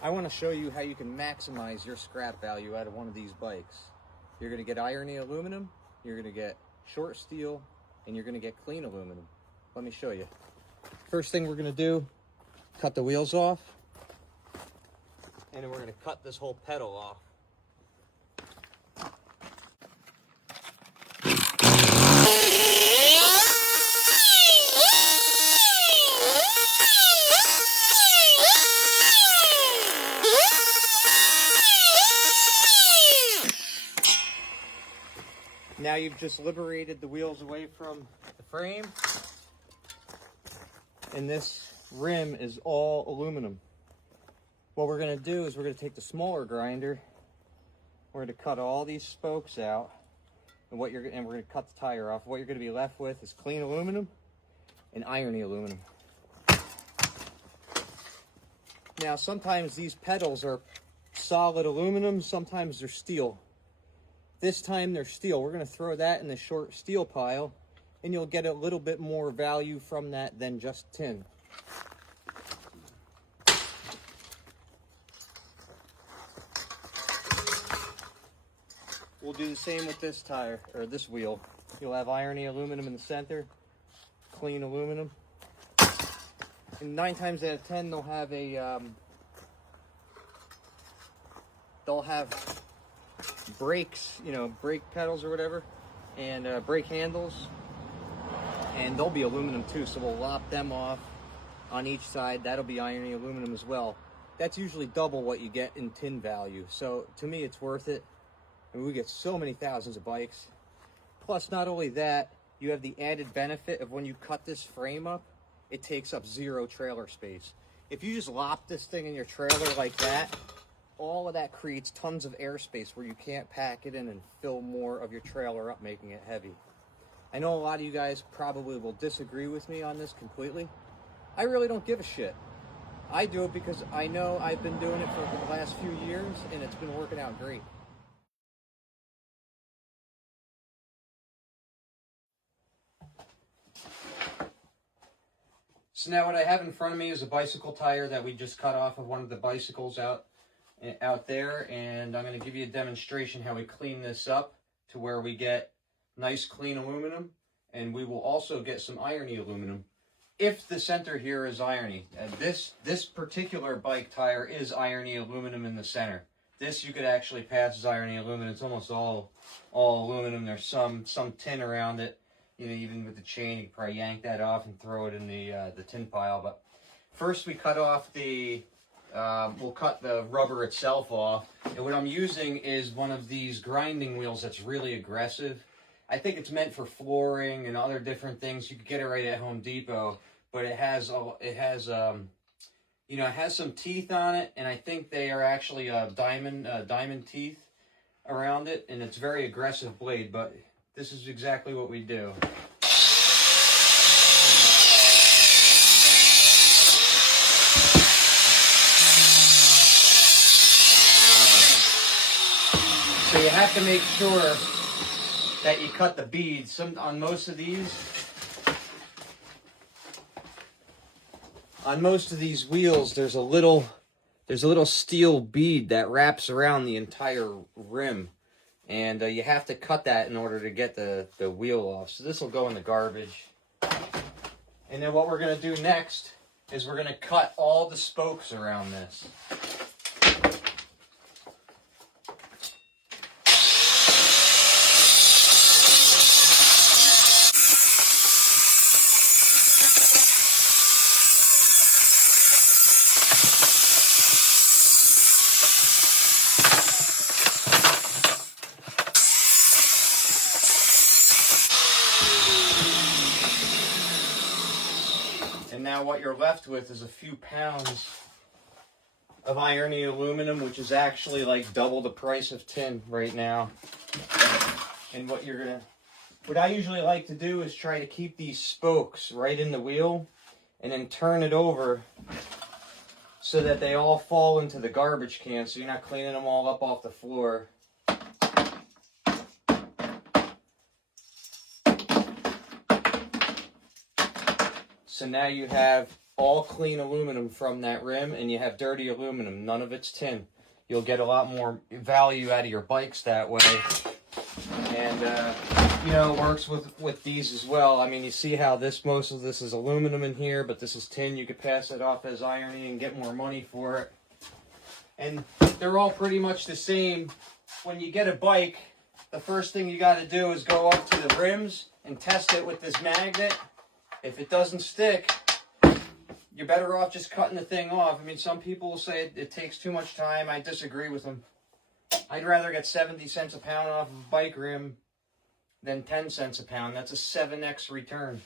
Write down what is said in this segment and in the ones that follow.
I want to show you how you can maximize your scrap value out of one of these bikes. You're going to get irony aluminum, you're going to get short steel, and you're going to get clean aluminum. Let me show you. First thing we're going to do, cut the wheels off, and then we're going to cut this whole pedal off. Now you've just liberated the wheels away from the frame, and this rim is all aluminum. What we're going to do is we're going to take the smaller grinder, we're going to cut all these spokes out, and we're going to cut the tire off. What you're going to be left with is clean aluminum and irony aluminum. Now sometimes these pedals are solid aluminum, sometimes they're steel. This time they're steel. We're going to throw that in the short steel pile, and you'll get a little bit more value from that than just tin. We'll do the same with this tire, or this wheel. You'll have irony aluminum in the center, clean aluminum. And 9 times out of 10 they'll have brakes, brake pedals or whatever, and brake handles, and they'll be aluminum too, so we'll lop them off on each side. That'll be irony aluminum as well. That's usually double what you get in tin value, so to me it's worth it. I mean, we get so many thousands of bikes. Plus, not only that, you have the added benefit of when you cut this frame up, it takes up 0 trailer space. If you just lop this thing in your trailer like that, all of that creates tons of airspace where you can't pack it in and fill more of your trailer up, making it heavy. I know a lot of you guys probably will disagree with me on this completely. I really don't give a shit. I do it because I know I've been doing it for the last few years and it's been working out great. So now what I have in front of me is a bicycle tire that we just cut off of one of the bicycles out there, and I'm going to give you a demonstration how we clean this up to where we get nice clean aluminum, and we will also get some irony aluminum if the center here is irony. This particular bike tire is irony aluminum in the center. This you could actually pass as irony aluminum. It's almost all aluminum. There's some tin around it. Even with the chain, you can probably yank that off and throw it in the tin pile. But first we cut off we'll cut the rubber itself off. And what I'm using is one of these grinding wheels that's really aggressive. I think it's meant for flooring and other different things. You could get it right at Home Depot, but it has some teeth on it, and I think they are actually diamond teeth around it, and it's a very aggressive blade, but this is exactly what we do. So you have to make sure that you cut the beads. On most of these wheels, there's a little steel bead that wraps around the entire rim. And you have to cut that in order to get the wheel off. So this will go in the garbage. And then what we're going to do next is we're going to cut all the spokes around this. And now what you're left with is a few pounds of irony aluminum, which is actually like double the price of tin right now. And what I usually like to do is try to keep these spokes right in the wheel and then turn it over so that they all fall into the garbage can, so you're not cleaning them all up off the floor. So now you have all clean aluminum from that rim, and you have dirty aluminum. None of it's tin. You'll get a lot more value out of your bikes that way. And, you know, it works with these as well. I mean, you see how most of this is aluminum in here, but this is tin. You could pass it off as ironing and get more money for it. And they're all pretty much the same. When you get a bike, the first thing you got to do is go up to the rims and test it with this magnet. If it doesn't stick, you're better off just cutting the thing off. I mean, some people will say it takes too much time. I disagree with them. I'd rather get 70 cents a pound off of a bike rim than 10 cents a pound. That's a 7x return.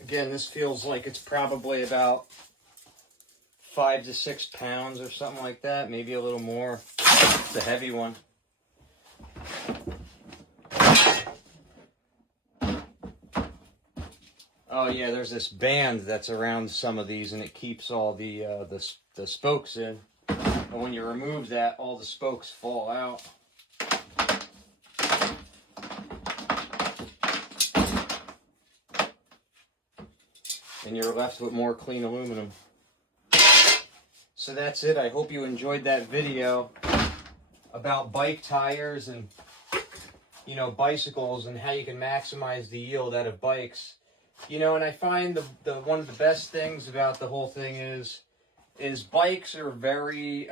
Again, this feels like it's probably about 5 to 6 pounds or something like that, maybe a little more. It's a heavy one. Oh yeah, there's this band that's around some of these, and it keeps all the spokes in. And when you remove that, all the spokes fall out. And you're left with more clean aluminum. So that's it. I hope you enjoyed that video about bike tires and, you know, bicycles and how you can maximize the yield out of bikes. You know, and I find the one of the best things about the whole thing is bikes are very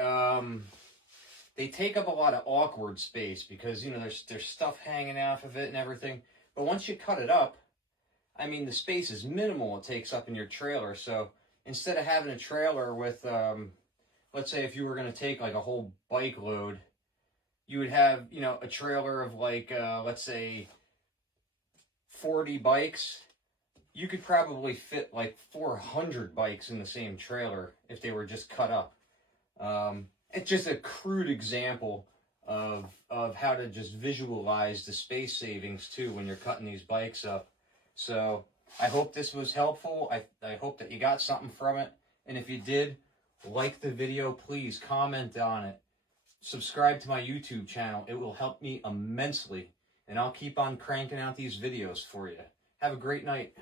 they take up a lot of awkward space because, you know, there's stuff hanging off of it and everything. But once you cut it up, I mean, the space is minimal it takes up in your trailer. So instead of having a trailer with, let's say if you were going to take like a whole bike load, you would have, you know, a trailer of like, let's say 40 bikes. You could probably fit like 400 bikes in the same trailer if they were just cut up. It's just a crude example of how to just visualize the space savings too when you're cutting these bikes up. So I hope this was helpful. I hope that you got something from it. And if you did, like the video, please comment on it. Subscribe to my YouTube channel. It will help me immensely. And I'll keep on cranking out these videos for you. Have a great night.